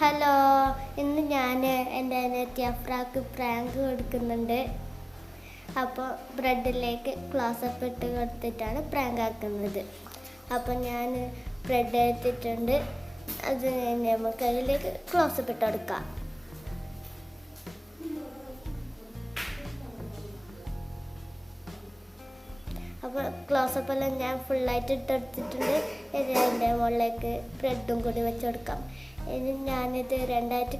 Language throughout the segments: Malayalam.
ഹലോ, ഇന്ന് ഞാൻ എൻ്റെ അനിയത്തി അഫ്രാക്ക് പ്രാങ്ക് കൊടുക്കുന്നുണ്ട്. അപ്പോൾ ബ്രെഡിലേക്ക് ക്ലോസപ്പ് ഇട്ട് കൊടുത്തിട്ടാണ് പ്രാങ്ക് ആക്കുന്നത്. അപ്പോൾ ഞാൻ ബ്രെഡ് എടുത്തിട്ടുണ്ട്. അത് നമുക്ക് അതിലേക്ക് ക്ലോസപ്പ് ഇട്ട് കൊടുക്കാം. അപ്പോൾ ക്ലോസപ്പ് എല്ലാം ഞാൻ ഫുള്ളായിട്ട് ഇട്ടെടുത്തിട്ടുണ്ട്. ഇനി അതിൻ്റെ മുകളിലേക്ക് ബ്രെഡും കൂടി വെച്ച് കൊടുക്കാം. ഇനി ഞാനിത് രണ്ടായിട്ട്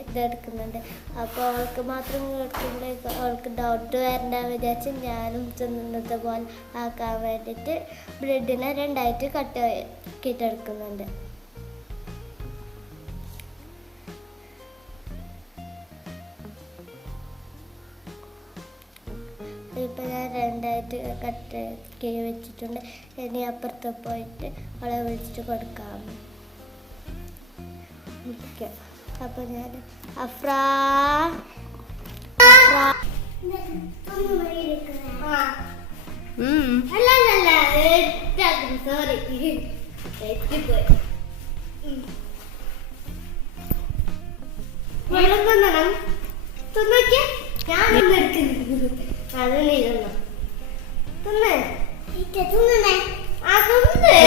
ഇതെടുക്കുന്നുണ്ട്. അപ്പോൾ അവൾക്ക് മാത്രം കൊടുക്കുമ്പോൾ അവൾക്ക് ഡൗട്ട് വരണ്ട വിചാരിച്ച് ഞാനും തിന്നുന്നത് പോലെ ആക്കാൻ വേണ്ടിയിട്ട് ബ്രെഡിനെ രണ്ടായിട്ട് ആക്കിയിട്ടെടുക്കുന്നുണ്ട്. ഇപ്പം ഞാൻ രണ്ടായിട്ട് കട്ടാക്കി വെച്ചിട്ടുണ്ട്. ഇനി അപ്പുറത്ത് പോയിട്ട് അവളെ വിളിച്ചിട്ട് കൊടുക്കാം. ഓക്കെ, അപ്പം ഞാൻ അഫ്രാ സോറി വെള്ളം തന്നണം തിന്നോക്കിയ ഞാനൊന്നും എടുക്കുന്നു. അത് നീ തിന്നോ, തിന്നേ തിന്നണേ. ആ തിന്നേ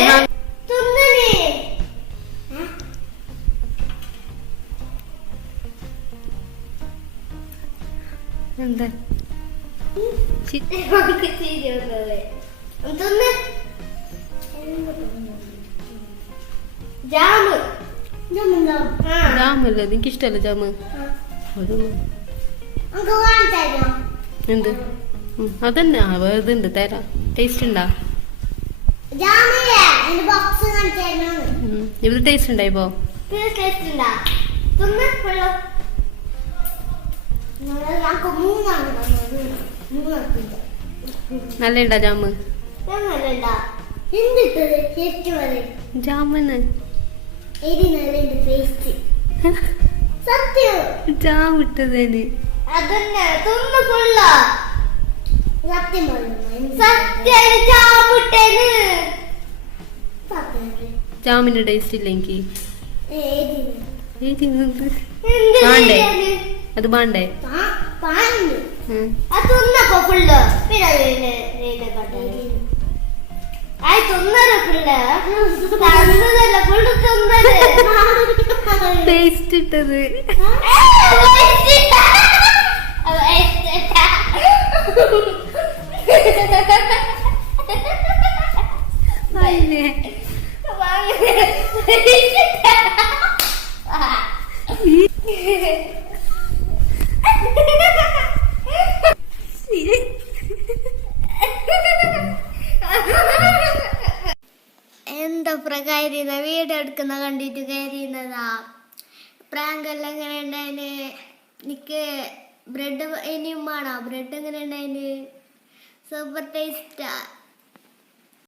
തിന്നണേ. എന്താ ജാമല്ല, എനിക്ക് ഇഷ്ടമല്ല ജാമ്. എന്ത് അതന്നെ വേറുണ്ട് തരാം. ടേസ്റ്റ് ഉണ്ടാ? ഇത് ടേസ്റ്റ് ഉണ്ടാ? ഇപ്പോ നല്ല ഉണ്ടാ ജാമ്? ജാമന് ജാം ഇട്ടതേന് ജാമിന്റെ ടേസ്റ്റ് ഇല്ലെങ്കിൽ വേണ്ടേ? അത് വേണ്ടേ? ടേസ്റ്റ് ഇട്ടത് എന്താ കയറിയുന്ന വീഡിയോ എടുക്കുന്ന കണ്ടിട്ട് കയറിയുന്നതാ. പ്രാങ്ക് എല്ലാം എങ്ങനെ ഉണ്ടായിന്? എനിക്ക് ബ്രെഡ് ഇനിയും വേണോ? ബ്രെഡ് എങ്ങനെ ഉണ്ടായിന്? സൂപ്പർ ടേസ്റ്റാ.